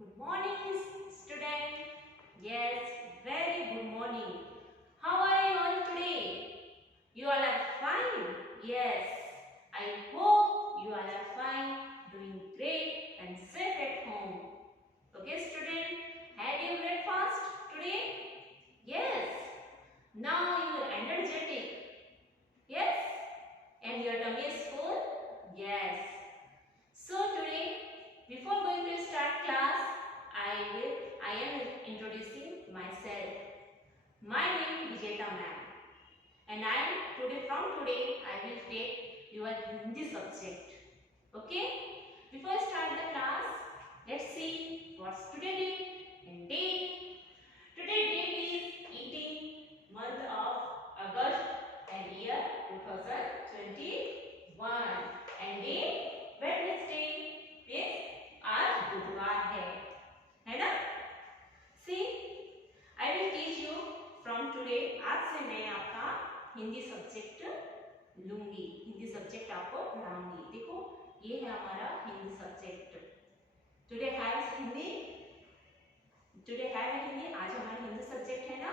Good morning, student. Yes, very good morning. How are you all today? You all are fine. Yes, I hope you all are fine, doing great and safe at home. Okay, student, had you breakfast today? Yes. Now you are energetic. Yes, and your tummy is full. Yes. So today, before going to start class, I am introducing myself. My name is Vijeta ma'am, and from today I will take your Hindi subject. Okay? Before start the class, let's see what's today date and date. Today date is 18 month of August and year 2021 and date Wednesday means आज बुधवार है ना। See I will teach you from today. आज से मैं आपका Hindi subject लूंगी, Hindi subject आपको पढ़ाऊंगी। देखो ये है हमारा Hindi subject. Today have Hindi, आज हमारा हिंदी सब्जेक्ट है ना।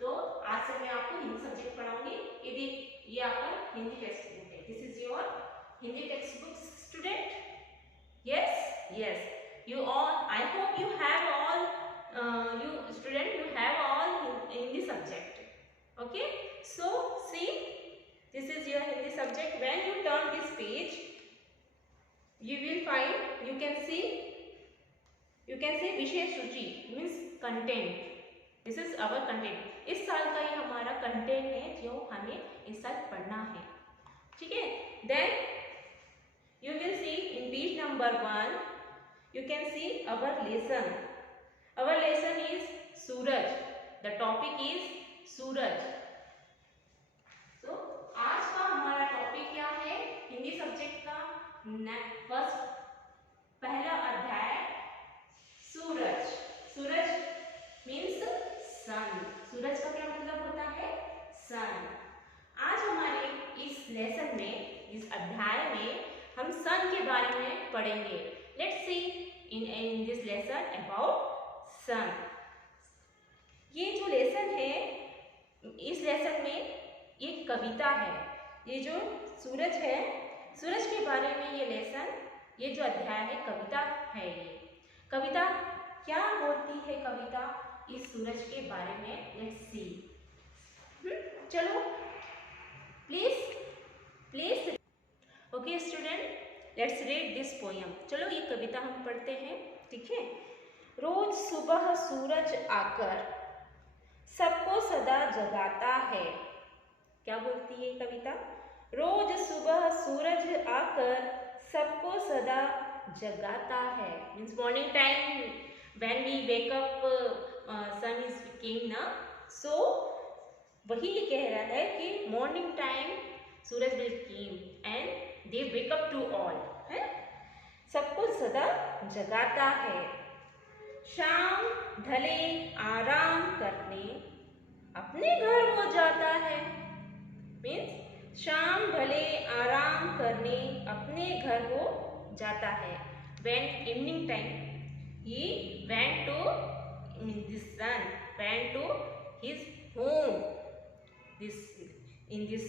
तो आज से मैं आपको हिंदी सब्जेक्ट पढ़ाऊंगी। ये आपका हिंदी टेक्स्ट बुक है। This is your Hindi text book student. Yes, you all, I hope you have all you student, you have all Hindi subject. Okay, so see, this is your Hindi subject. When you turn this page, you will find, you can see विषय सूची means content. This is our content. इस साल का ये हमारा content है जो हमें इस साल पढ़ना है। ठीक है, then you will see in page number 1 you can see our lesson is Suraj. the topic is Suraj. so आज का हमारा टॉपिक क्या है हिंदी सब्जेक्ट का? फर्स्ट पहला अध्याय सूरज। सूरज मीन्स सन। सूरज का क्या मतलब होता है? सन। आज हमारे इस लेसन में, इस अध्याय में हम सन के बारे में पढ़ेंगे। Let's see in this lesson about sun. ये जो लेसन है, इस लेसन में एक कविता है। ये जो सूरज है, सूरज के बारे में ये लेसन, ये जो अध्याय है कविता है। ये कविता क्या बोलती है? कविता इस सूरज के बारे में। Let's see. चलो please okay student, let's read this poem. चलो ये कविता हम पढ़ते हैं। ठीक है। रोज सुबह सूरज आकर सबको सदा जगाता है। क्या बोलती है कविता? रोज सुबह सूरज आकर सबको सदा जगाता है। Means morning time when we wake up sun is came ना। सो वही ये कह रहा है कि मॉर्निंग टाइम सूरज will came and they wake up to all, है? सबको सदा जगाता है। शाम ढले आराम करने अपने घर वो जाता है। मीन्स शाम ढले आराम करने अपने घर वो जाता है। when evening time he went to, the sun went to his home. This in this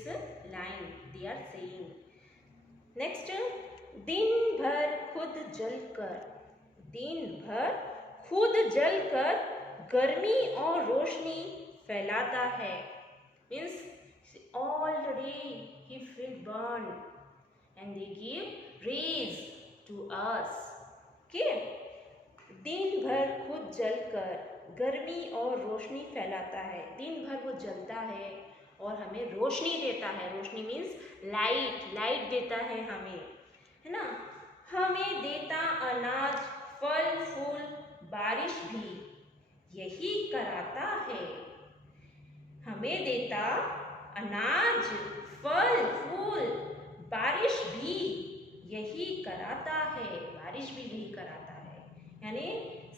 line they are saying. Next, दिन भर खुद जलकर गर्मी और रोशनी फैलाता है। Means all day he feel burn and they give rays to us. Okay, दिन भर खुद जलकर गर्मी और रोशनी फैलाता है। दिन भर वो जलता है और हमें रोशनी देता है। रोशनी मीन्स लाइट देता है हमें, है ना। हमें देता अनाज फल फूल बारिश भी यही कराता है। हमें देता अनाज फल फूल बारिश भी यही कराता है। बारिश भी यही कराता है, यानी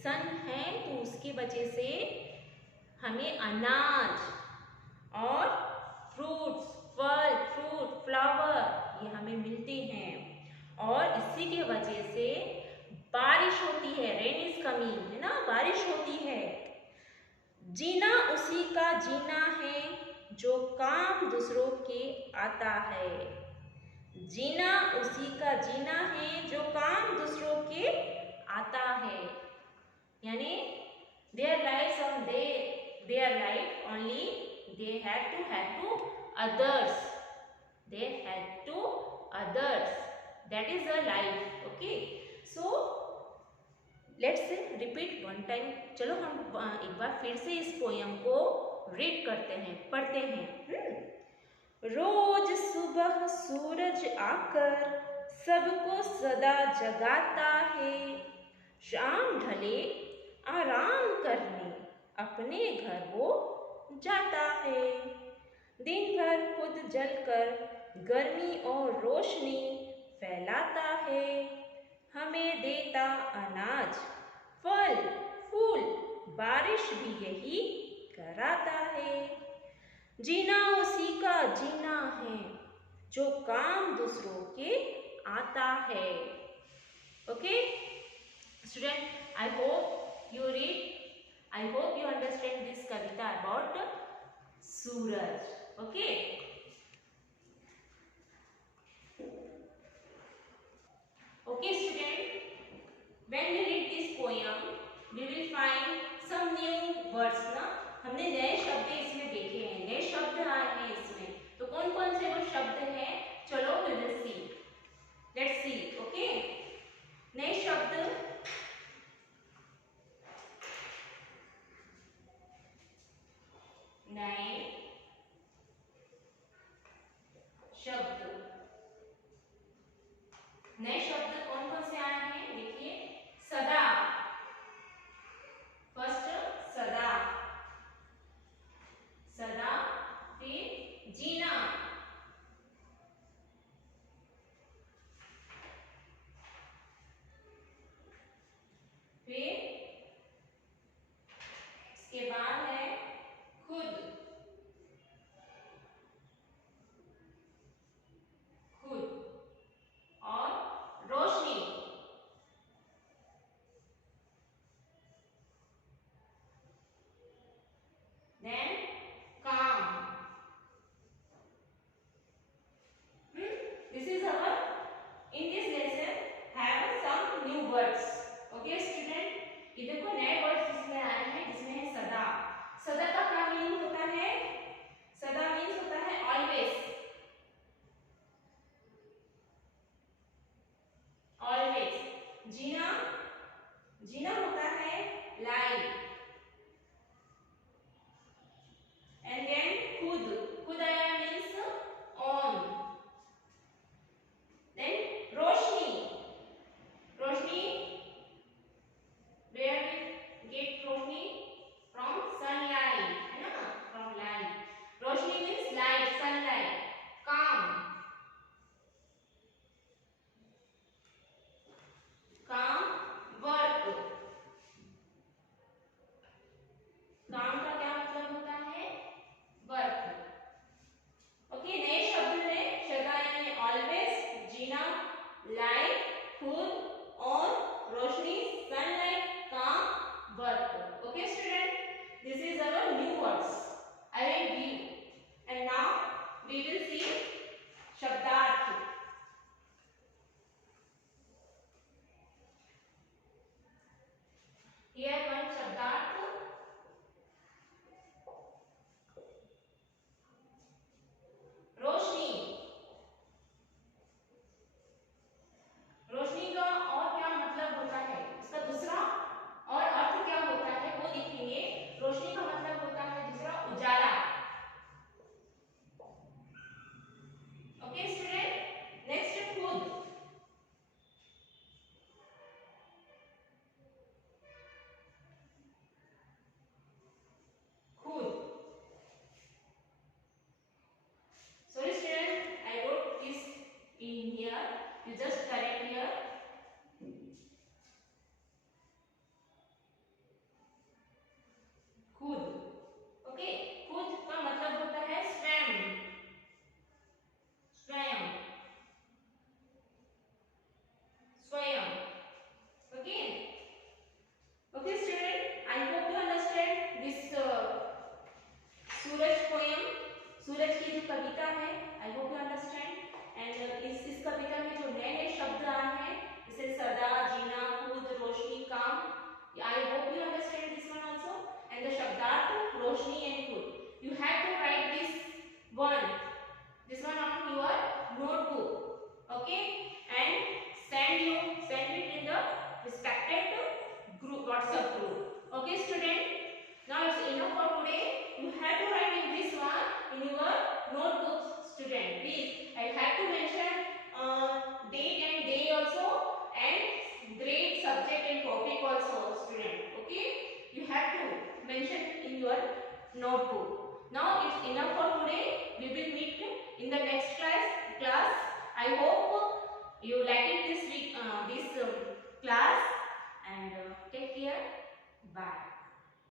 सन है तो उसकी वजह से हमें अनाज और फ्रूट्स, फल फ्रूट फ्लावर ये हमें मिलते हैं। और इसी के वजह से बारिश होती है। रेन इज कमी, है ना, बारिश होती है। जीना उसी का जीना है जो काम दूसरों के आता है। जीना उसी का जीना है जो काम दूसरों के आता है, यानी their lives on their life only they had to others, they had to others, that is the life. Okay, so let's repeat one time. चलो हम एक बार फिर से इस पोयम को रीड करते हैं, पढ़ते हैं। रोज सुबह सूरज आकर सबको सदा जगाता है। शाम ढले आराम करने अपने घर वो जाता है। दिन भर खुद जलकर गर्मी और रोशनी फैलाता है। हमें देता अनाज, फल, फूल, बारिश भी यही कराता है। जीना उसी का जीना है जो काम दूसरों के आता है। Okay student, I hope you read, I hope you understand this kavita about Suraj. Okay. Okay student, when we read this poem, we will find some new words ना, हमने नए शब्द इसमें देखे हैं, नए शब्द आए हैं इसमें, तो कौन कौन से वो शब्द हैं, चलो we will see, let's see. Okay, नए शब्द, नए शब्द, नए शब्द कौन कौन से आए हैं, देखिए सदा, फर्स्ट सदा, सदा, फिर जीना, केयर, बाय।